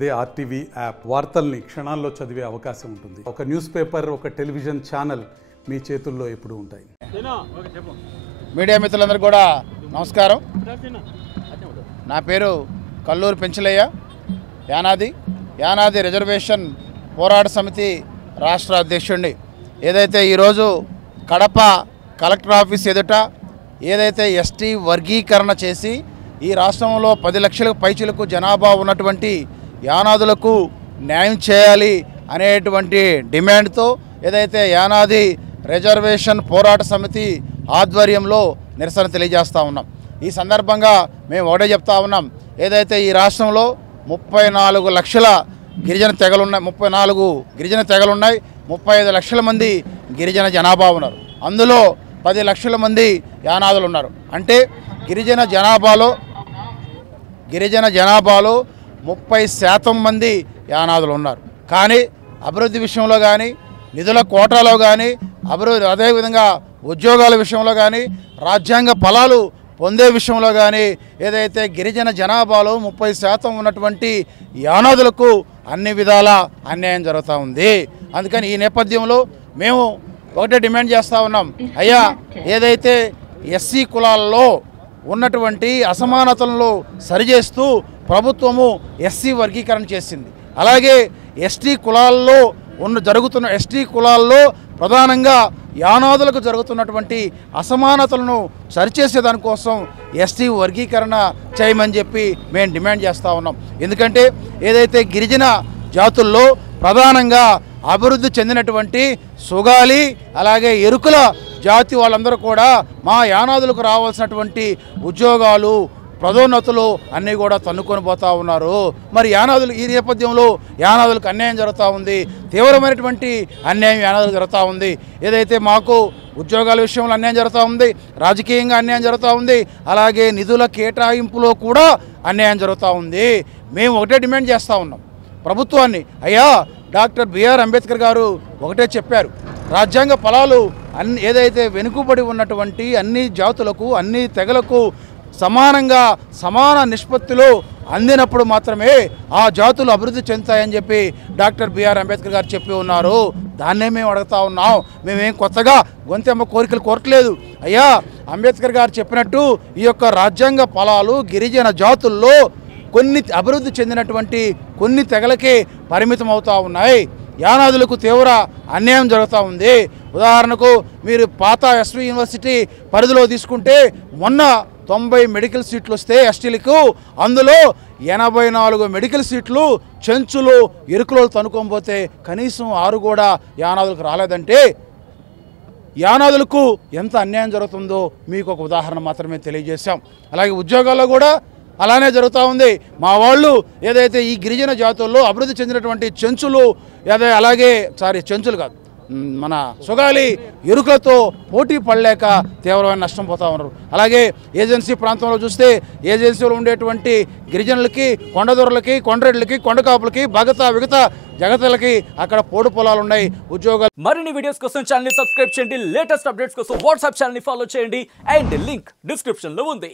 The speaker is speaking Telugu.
అదే ఆర్టీవీ యాప్ వార్తల్ని క్షణాల్లో చదివే అవకాశం ఉంటుంది. ఒక న్యూస్ పేపర్, ఒక టెలివిజన్ ఛానల్ మీ చేతుల్లో ఎప్పుడూ ఉంటాయి. మీడియా మిత్రులందరూ కూడా నమస్కారం. నా పేరు కల్లూరు పెంచలయ్య. యానాది రిజర్వేషన్ పోరాట సమితి రాష్ట్ర అధ్యక్షుడిని. ఏదైతే ఈరోజు కడప కలెక్టర్ ఆఫీస్ ఎదుట ఏదైతే ఎస్టీ వర్గీకరణ చేసి ఈ రాష్ట్రంలో 10 లక్షలకు పైచిలకు జనాభా ఉన్నటువంటి యానాదులకు న్యాయం చేయాలి అనేటువంటి డిమాండ్తో ఏదైతే యానాది రిజర్వేషన్ పోరాట సమితి ఆధ్వర్యంలో నిరసన తెలియజేస్తూ ఉన్నాం. ఈ సందర్భంగా మేము ఒకటే చెప్తా ఉన్నాం, ఏదైతే ఈ రాష్ట్రంలో 34 లక్షల గిరిజన తెగలున్నాయి, 34 గిరిజన తెగలున్నాయి, 35 లక్షల మంది గిరిజన జనాభా ఉన్నారు. అందులో 10 లక్షల మంది యానాదులు ఉన్నారు. అంటే గిరిజన జనాభాలో 30% మంది యానాదులు ఉన్నారు. కానీ అభివృద్ధి విషయంలో కానీ, నిధుల కోటాలో కానీ, అదేవిధంగా ఉద్యోగాల విషయంలో కానీ, రాజ్యాంగ ఫలాలు పొందే విషయంలో కానీ ఏదైతే గిరిజన జనాభాలో 30% ఉన్నటువంటి యానాదులకు అన్ని విధాల అన్యాయం జరుగుతూ ఉంది. అందుకని ఈ నేపథ్యంలో మేము ఒకటే డిమాండ్ చేస్తూ ఉన్నాం, అయ్యా ఏదైతే ఎస్సీ కులాల్లో ఉన్నటువంటి అసమానతలను సరిచేస్తూ ప్రభుత్వము ఎస్సీ వర్గీకరణ చేసింది. అలాగే ఎస్టీ కులాల్లో ప్రధానంగా యానాదులకు జరుగుతున్నటువంటి అసమానతలను సరిచేసేదానికోసం ఎస్టీ వర్గీకరణ చేయమని చెప్పి మేము డిమాండ్ చేస్తూ ఉన్నాం. ఎందుకంటే ఏదైతే గిరిజన జాతుల్లో ప్రధానంగా అభివృద్ధి చెందినటువంటి సుగాలి అలాగే ఎరుకుల జాతి వాళ్ళందరూ కూడా మా యానాదులకు రావాల్సినటువంటి ఉద్యోగాలు, పదోన్నతులు అన్నీ కూడా తన్నుకొని పోతూ ఉన్నారు. మరి యానాదులు ఈ నేపథ్యంలో యానాదులకు అన్యాయం జరుగుతూ ఉంది, తీవ్రమైనటువంటి అన్యాయం యానాదులకు జరుగుతూ ఉంది. ఏదైతే మాకు ఉద్యోగాల విషయంలో అన్యాయం జరుగుతూ ఉంది, రాజకీయంగా అన్యాయం జరుగుతూ ఉంది, అలాగే నిధుల కేటాయింపులో కూడా అన్యాయం జరుగుతూ ఉంది. మేము ఒకటే డిమాండ్ చేస్తూ ఉన్నాం ప్రభుత్వాన్ని, అయ్యా డాక్టర్ బిఆర్ అంబేద్కర్ గారు ఒకటే చెప్పారు, రాజ్యాంగ ఫలాలు ఏదైతే వెనుకబడి ఉన్నటువంటి అన్ని జాతులకు, అన్ని తెగలకు సమాన నిష్పత్తిలో అందినప్పుడు మాత్రమే ఆ జాతులు అభివృద్ధి చెందుతాయని చెప్పి డాక్టర్ బిఆర్ అంబేద్కర్ గారు చెప్పి ఉన్నారు. దాన్నే మేము అడుగుతా ఉన్నాం. మేమేం కొత్తగా గొంతెమ్మ కోరికలు కోరట్లేదు. అయ్యా అంబేద్కర్ గారు చెప్పినట్టు ఈ యొక్క రాజ్యాంగ ఫలాలు గిరిజన జాతుల్లో కొన్ని అభివృద్ధి చెందినటువంటి కొన్ని తెగలకే పరిమితం అవుతూ ఉన్నాయి. యానాదులకు తీవ్ర అన్యాయం జరుగుతూ ఉంది. ఉదాహరణకు మీరు పాత ఎస్వి యూనివర్సిటీ పరిధిలో తీసుకుంటే మొన్న 90 మెడికల్ సీట్లు వస్తే ఎస్టీలకు, అందులో 84 మెడికల్ సీట్లు చెంచులు, ఎరుకులు తనుకోకపోతే కనీసం 6 కూడా యానాదులకు రాలేదంటే యానాదులకు ఎంత అన్యాయం జరుగుతుందో మీకు ఒక ఉదాహరణ మాత్రమే తెలియజేశాం. అలాగే ఉద్యోగాల్లో కూడా అలానే జరుగుతూ ఉంది. మా వాళ్ళు ఏదైతే ఈ గిరిజన జాతుల్లో అభివృద్ధి చెందినటువంటి చెంచులు కాదు, మన సుగాలి ఎరుకులతో పోటీ పడలేక తీవ్రమైన నష్టం పోతూ ఉన్నారు. అలాగే ఏజెన్సీ ప్రాంతంలో చూస్తే ఏజెన్సీలో ఉండేటువంటి గిరిజనులకి, కొండదొరలకి, కొండరెడ్లకి, కొండకాపులకి, విగత జగతలకి అక్కడ పోడు పొలాలు ఉన్నాయి. ఉద్యోగాలు. మరిన్ని వీడియోస్ కోసం ఛానల్ ని సబ్స్క్రైబ్ చేయండి. లేటెస్ట్ అప్డేట్స్ కోసం వాట్సాప్ ఛానల్ ని ఫాలో చేయండి. అండ్ లింక్ డిస్క్రిప్షన్ లో ఉంది.